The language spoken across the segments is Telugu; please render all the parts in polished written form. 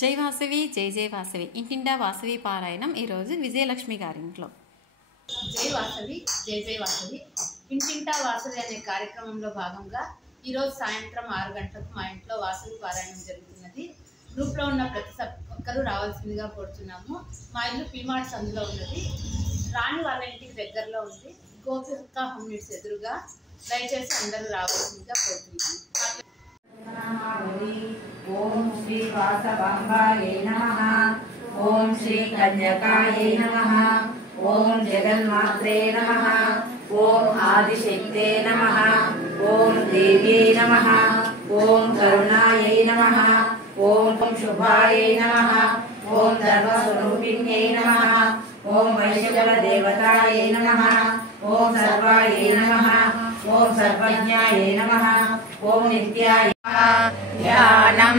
జై వాసవి జై జై వాసవి ఇంటింటా వాసవి పారాయణం ఈరోజు విజయలక్ష్మి గారి ఇంట్లో. జై వాసవి జై జై వాసవి ఇంటింటా వాసవి అనే కార్యక్రమంలో భాగంగా ఈరోజు సాయంత్రం 6 గంటలకు మా ఇంట్లో వాసవి పారాయణం జరుగుతున్నది. గ్రూప్లో ఉన్న ప్రతి ఒక్కరూ రావాల్సిందిగా కోరుతున్నాము. మా ఇల్లు పీమార్ట్ సందులో ఉన్నది. రాణి వాళ్ళ ఇంటికి దగ్గరలో ఉంది. గోపిక హోమ్ నీడ్స్ ఎదురుగా. దయచేసి అందరూ రావాల్సిందిగా కోరుతున్నాము. ओम श्री वासवांबायै नमः। ओम श्री कन्यकायै नमः। ओम जगन्मात्रे नमः। ओम आदिशक्ते नमः। ओम देव्यै नमः। ओम करुणायै नमः। ओम शुभायै नमः। ओम धर्मस्वरूपिण्यै नमः। ओम वैश्यवदेवतायै नमः। ओम सर्वायै नमः। ओम सर्वज्ञायै नमः। ओम नित्याय ध्यानं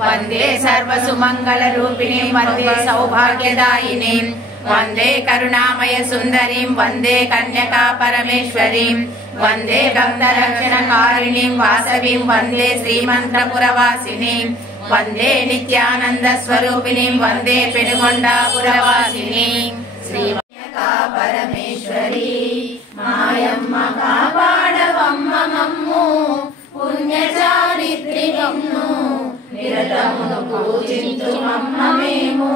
वंदे सर्वसुमंगलरूपिणीं वंदे सौभाग्यदायिनीं वंदे करुणामय सुंदरीं वंदे कन्यका परमेश्वरीं वंदे गंधरक्षणकारिणीं वासवीं वंदे श्रीमंत्रपुरवासिनीं वंदे नित्यानंद स्वरूपिणीं वंदे पेनुगొండపురవాసిनीं श्री कन्यका परमेश्वरी मायम्म कापाडवम्म मम्मु పుణ్యచారిత్రికమ్ము నిరతమును పూజింతుమమ్మ మేము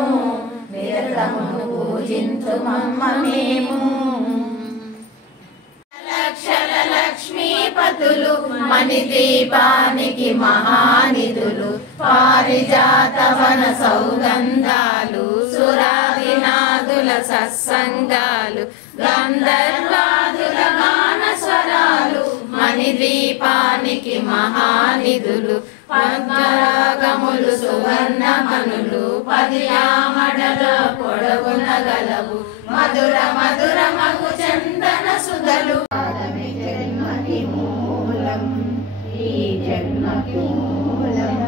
నిరతమును పూజింతుమమ్మ మేము లక్షల లక్ష్మీపతులు మణిదీపానికి మహానిధులు పారిజాతవన సౌగంధాలు సురాదినాదుల సత్సంగాలు గంధర్వాదుల గాన స్వరాలు మణిదీపానికి మహానిధులు పద్మరాగములు సువర్ణమనులు 10 ఆమడల పొడవున గలవు మధుర మధుర మగు చందన సుధలు జన్మకి మూలం ఈ జన్మకి మూలం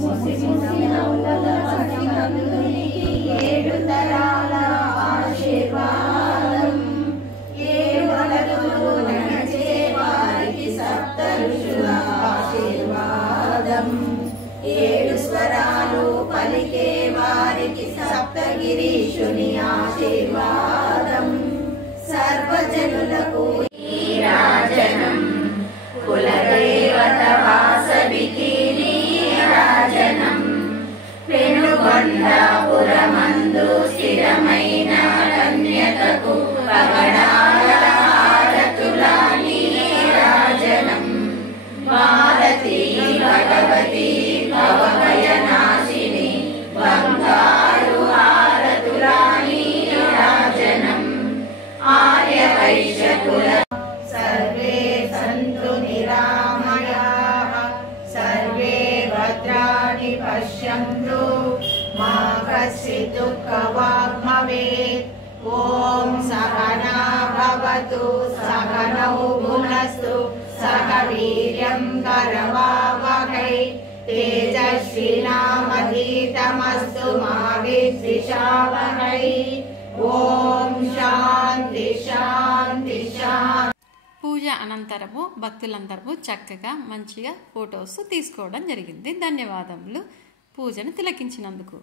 ముసి ముసి నవ్వుల పసికందునికి 7 తరాల ఆశీర్వాదం ఏడు స్వరాలు పలికే వారికి సప్తగిరీశుని ఆశీర్వాదం సర్వజనులకు నీరాజనం కులదేవత వాసవికి నీరాజనం పెనుగొండపురమందు స్థిరమైన కన్యకకు పగడాల హారతుల నీరాజనం భారతి భగవతి భవభయనాశిని బంగారు హారతుల నీరాజనం ఆర్య వైశ్యకుల సర్వే సంతు నిరామయాః సర్వే భద్రాణి పశ్యంతు మా కశ్చిత్ దుఃఖవాగ్ భవేత్. ఓం సహనా భవతు సహనౌ భునస్తు సహ వీర్యం కరవావహై తేజస్వినామధీతమస్తు మా విద్విషావహై. ఓం శాంతి శాంతి శాంతి. పూజ అనంతరము భక్తులందరూ చక్కగా మంచిగా ఫొటోస్ తీసుకోవడం జరిగింది. ధన్యవాదములు పూజను తిలకించినందుకు.